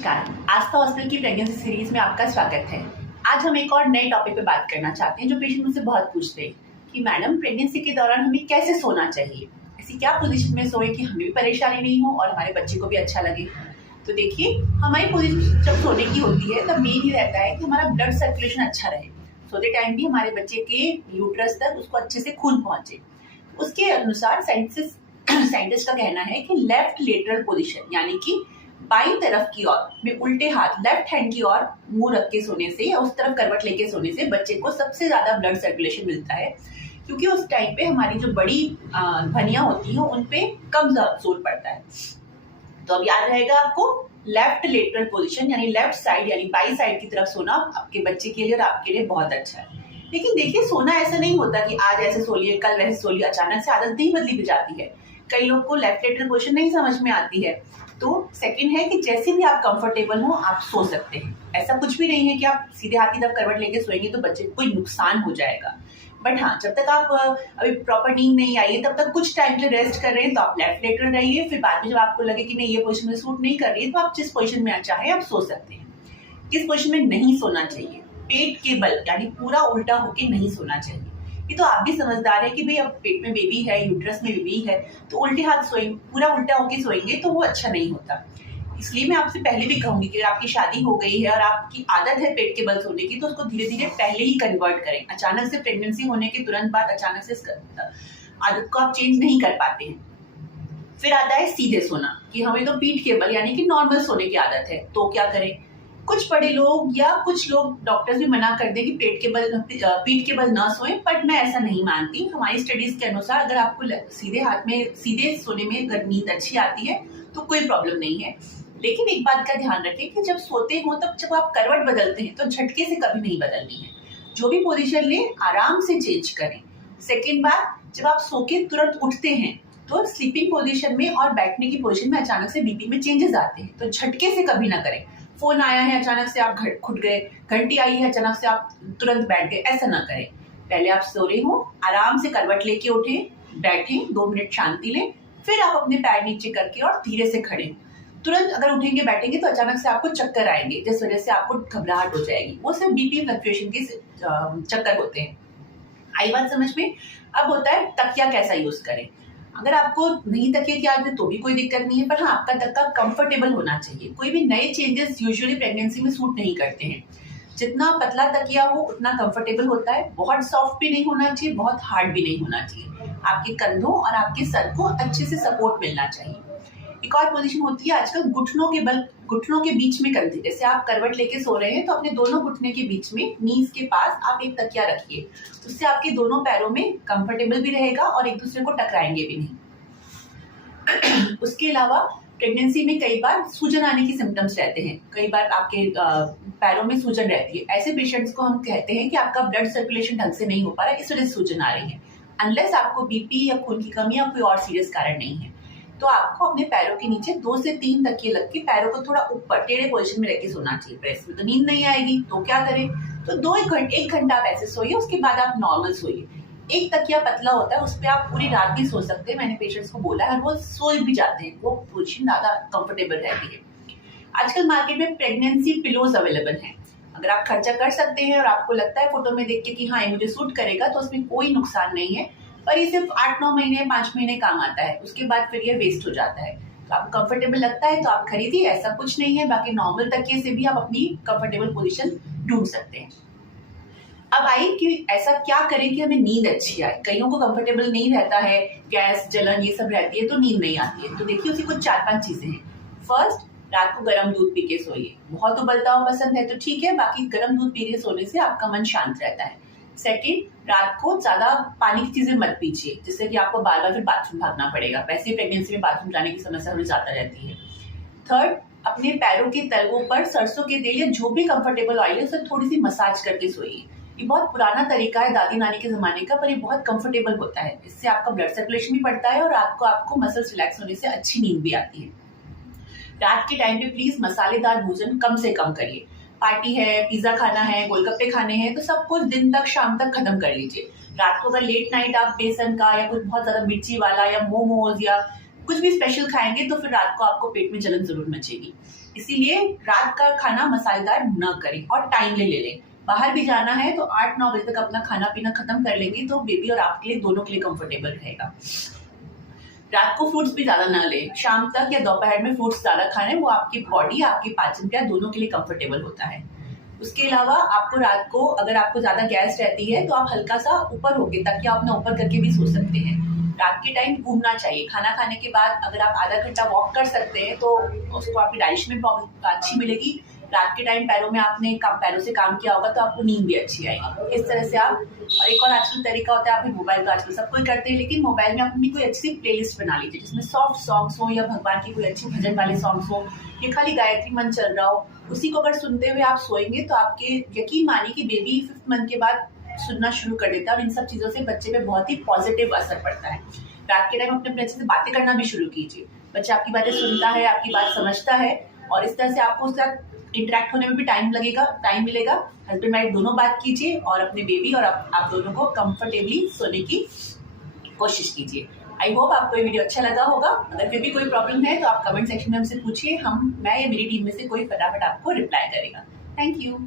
नमस्कार, आस्था हॉस्पिटल की pregnancy series में आपका स्वागत है। आज हम एक और नए टॉपिक पे बात करना चाहते हैं जो पेशेंट मुझसे बहुत पूछते हैं कि मैडम प्रेगनेंसी के दौरान हमें कैसे सोना चाहिए, ऐसी क्या पोजीशन में सोए कि हमें भी परेशानी नहीं हो और हमारे बच्चे को भी अच्छा लगे। तो देखिए, हमारी पोजीशन जब सोने की होती है तब मेन ये रहता है कि हमारा ब्लड सर्कुलेशन अच्छा रहे, सोते टाइम भी हमारे बच्चे के यूट्रस तक उसको अच्छे से खून पहुंचे। उसके अनुसार साइंटिस्ट का कहना है कि लेफ्ट लेटरल पोजिशन यानी कि बाईं तरफ की ओर में उल्टे हाथ लेफ्ट हैंड की ओर मुंह रख के सोने से या उस तरफ करवट लेके सोने से बच्चे को सबसे ज्यादा ब्लड सर्कुलेशन मिलता है, क्योंकि उस टाइम पे हमारी जो बड़ी धमनियां होती हैं उन पे कम जोर पड़ता है। तो अब याद रहेगा आपको, लेफ्ट लेटरल पोजीशन यानी लेफ्ट साइड यानी बाई साइड की तरफ सोना आपके बच्चे के लिए और आपके लिए बहुत अच्छा है। लेकिन देखिए, सोना ऐसा नहीं होता कि आज ऐसे सो लिए कल वैसे सो लिए, अचानक से आदत नहीं बदली भी जाती है। कई लोग को लेफ्ट लेटरल पोजीशन नहीं समझ में आती है। तो सेकंड है कि जैसे भी आप कंफर्टेबल हो आप सो सकते हैं। ऐसा कुछ भी नहीं है कि आप सीधे हाथ की तरफ करवट लेके सोएंगे तो बच्चे को कोई नुकसान हो जाएगा। बट हाँ, जब तक आप अभी प्रॉपर नींद नहीं आई है तब तक कुछ टाइम के लिए रेस्ट कर रहे हैं तो आप लेफ्ट लेटरल रहिए। फिर बाद में जब आपको लगे कि नहीं ये पोजीशन में सूट नहीं कर रही है तो आप जिस पोजीशन में चाहे आप सो सकते हैं। किस पोजीशन में नहीं सोना चाहिए? पेट के बल यानी पूरा उल्टा होके नहीं सोना चाहिए। ये तो आप भी समझदार है कि भाई अब पेट में बेबी है, यूट्रस में बेबी है, तो उल्टे हाथ सोएंगे, पूरा उल्टा होके सोएंगे तो वो अच्छा नहीं होता। इसलिए मैं आपसे पहले भी कहूंगी कि आपकी शादी हो गई है और आपकी आदत है पेट के बल सोने की तो उसको धीरे धीरे पहले ही कन्वर्ट करें। अचानक से प्रेगनेंसी होने के तुरंत बाद अचानक से आदत को आप चेंज नहीं कर पाते हैं। फिर आता है सीधे सोना कि हमें तो पीठ के बल यानी कि नॉर्मल सोने की आदत है, तो क्या करें? कुछ बड़े लोग या कुछ लोग डॉक्टर्स भी मना कर दे कि पीठ के बल ना सोएं, बट मैं ऐसा नहीं मानती। हमारी स्टडीज के अनुसार अगर आपको सीधे हाथ में सीधे सोने में अगर नींद अच्छी आती है तो कोई प्रॉब्लम नहीं है। लेकिन एक बात का ध्यान रखें कि जब सोते हो तब जब आप करवट बदलते हैं तो झटके से कभी नहीं बदलनी है। जो भी पोजीशन लें आराम से चेंज करें। सेकेंड बात, जब आप सो के तुरंत उठते हैं तो स्लीपिंग पोजीशन में और बैठने की पोजीशन में अचानक से बीपी में चेंजेस आते हैं, तो झटके से कभी ना करें। फोन आया है अचानक से आप खुट गए, घंटी आई है अचानक से आप तुरंत बैठ गए, ऐसा ना करें। पहले आप सो रहे हो, आराम से करवट लेके उठे, बैठे, 2 मिनट शांति लें, फिर आप अपने पैर नीचे करके और धीरे से खड़े। तुरंत अगर उठेंगे बैठेंगे तो अचानक से आपको चक्कर आएंगे, जिस वजह से आपको घबराहट हो जाएगी। वो सिर्फ बीपी फ्लक्चुएशन के चक्कर होते हैं। आई बात समझ में? अब होता है तकिया कैसा यूज करें। अगर आपको नहीं तकिए की आदत है तो भी कोई दिक्कत नहीं है, पर हाँ, आपका तकिया कंफर्टेबल होना चाहिए। कोई भी नए चेंजेस यूजुअली प्रेगनेंसी में सूट नहीं करते हैं। जितना पतला तकिया हो उतना कंफर्टेबल होता है। बहुत सॉफ्ट भी नहीं होना चाहिए, बहुत हार्ड भी नहीं होना चाहिए। आपके कंधों और आपके सर को अच्छे से सपोर्ट मिलना चाहिए। एक और पोजीशन होती है आजकल घुटनों के बीच में कंधे, जैसे आप करवट लेके सो रहे हैं तो अपने दोनों घुटने के बीच में नीज के पास आप एक तकिया रखिए। उससे आपके दोनों पैरों में कंफर्टेबल भी रहेगा और एक दूसरे को टकराएंगे भी नहीं। उसके अलावा प्रेगनेंसी में कई बार सूजन आने की सिम्टम्स रहते हैं, कई बार आपके पैरों में सूजन रहती है। ऐसे पेशेंट्स को हम कहते हैं कि आपका ब्लड सर्कुलेशन ढंग से नहीं हो पा रहा है, इस वजह से सूजन आ रही है। अनलेस आपको बीपी या खून की कमी या कोई और सीरियस कारण नहीं है तो आपको अपने पैरों के नीचे 2 से 3 तकिए लग के पैरों को थोड़ा ऊपर टेढ़े पोजीशन में रख के सोना चाहिए। प्रेस में तो नींद नहीं आएगी, तो क्या करें? तो 1 घंटा आप ऐसे सोइए, उसके बाद आप नॉर्मल सोइए। एक तकिया पतला होता है, उस पर आप पूरी रात भी सो सकते हैं। मैंने पेशेंट्स को बोला है और वो सो भी जाते हैं, वो पोजीशन ज्यादा कंफर्टेबल रहती है। आजकल मार्केट में प्रेगनेंसी पिलोज अवेलेबल है। अगर आप खर्चा कर सकते हैं और आपको लगता है फोटो में देख के कि हाँ ये मुझे सूट करेगा, तो उसमें कोई नुकसान नहीं है। पर ये सिर्फ 8-9 महीने 5 महीने काम आता है, उसके बाद फिर ये वेस्ट हो जाता है। तो आपको कंफर्टेबल लगता है तो आप खरीदिए, ऐसा कुछ नहीं है। बाकी नॉर्मल तकिए से भी आप अपनी कंफर्टेबल पोजीशन ढूंढ सकते हैं। अब आई कि ऐसा क्या करें कि हमें नींद अच्छी आए। कईयों को कंफर्टेबल नहीं रहता है, गैस जलन ये सब रहती है तो नींद नहीं आती है। तो देखिए, उसकी कुछ 4-5 चीजें हैं। फर्स्ट, रात को गर्म दूध पी के सोइए। बहुत उबलता हुआ पसंद है तो ठीक है, बाकी गर्म दूध पी के सोने से आपका मन शांत रहता है। सेकेंड, रात को ज्यादा पानी की चीजें मत पीजिए, जिससे कि आपको बार बार फिर बाथरूम भागना पड़ेगा। वैसे ही प्रेगनेंसी में बाथरूम जाने की समस्या थोड़ी ज्यादा रहती है। थर्ड, अपने पैरों के तलवों पर सरसों के तेल या जो भी कंफर्टेबल ऑयल है उसे थोड़ी सी मसाज करके सोइए। ये बहुत पुराना तरीका है, दादी नानी के जमाने का, पर ये बहुत कंफर्टेबल होता है। इससे आपका ब्लड सर्कुलेशन भी बढ़ता है और आपको मसल्स रिलैक्स होने से अच्छी नींद भी आती है। रात के टाइम पे प्लीज मसालेदार भोजन कम से कम करिए। पार्टी है, पिज्जा खाना है, गोलगप्पे खाने हैं तो सब कुछ दिन तक शाम तक खत्म कर लीजिए। रात को अगर लेट नाइट आप बेसन का या कुछ बहुत ज्यादा मिर्ची वाला या मोमोज या कुछ भी स्पेशल खाएंगे तो फिर रात को आपको पेट में जलन जरूर मचेगी। इसीलिए रात का खाना मसालेदार न करें और टाइम ले लें। बाहर भी जाना है तो 8-9 बजे तक अपना खाना पीना खत्म कर लेंगे तो बेबी और आपके लिए दोनों के लिए कंफर्टेबल रहेगा। रात को फ्रूट्स भी ज्यादा ना लें, शाम तक या दोपहर में फ्रूट्स ज्यादा खाएं, वो आपकी बॉडी आपकी पाचन क्रिया दोनों के लिए कंफर्टेबल होता है। उसके अलावा आपको रात को अगर आपको ज्यादा गैस रहती है तो आप हल्का सा ऊपर होके ताकि आप अपना ऊपर करके भी सो सकते हैं। रात के टाइम घूमना चाहिए। खाना खाने के बाद अगर आप आधा घंटा वॉक कर सकते हैं तो उसको आपकी डाइजेशन में प्रॉब्लम अच्छी मिलेगी। रात के टाइम पैरों में आपने पैरों से काम किया होगा तो आपको नींद भी अच्छी आएगी। इस तरह से आप, और एक और आजकल तरीका होता है, आप मोबाइल का आजकल सब कोई करते हैं, लेकिन मोबाइल में आप अपनी कोई अच्छी सी प्लेलिस्ट बना लीजिए जिसमें सॉफ्ट सॉन्ग्स हो या भगवान की कोई अच्छी भजन वाले सॉन्ग्स हो या खाली गायत्री मंत्र चल रहा हो, उसी को अगर सुनते हुए आप सोएंगे तो आपके यकीन मानिए कि बेबी 5th मंथ के बाद सुनना शुरू कर देता है और इन सब चीजों से बच्चे पे बहुत ही पॉजिटिव असर पड़ता है। रात के टाइम अपने बच्चे से बातें करना भी शुरू कीजिए। बच्चा आपकी बातें सुनता है, आपकी बात समझता है और इस तरह से आपको उसके साथ इंटरेक्ट होने में भी टाइम मिलेगा। हस्बैंड वाइफ दोनों बात कीजिए और अपने बेबी और आप दोनों को कंफर्टेबली सोने की कोशिश कीजिए। आई होप आपको ये वीडियो अच्छा लगा होगा। अगर फिर भी कोई प्रॉब्लम है तो आप कमेंट सेक्शन में हमसे पूछिए, मैं या मेरी टीम में से कोई फटाफट आपको रिप्लाई करेगा। Thank you.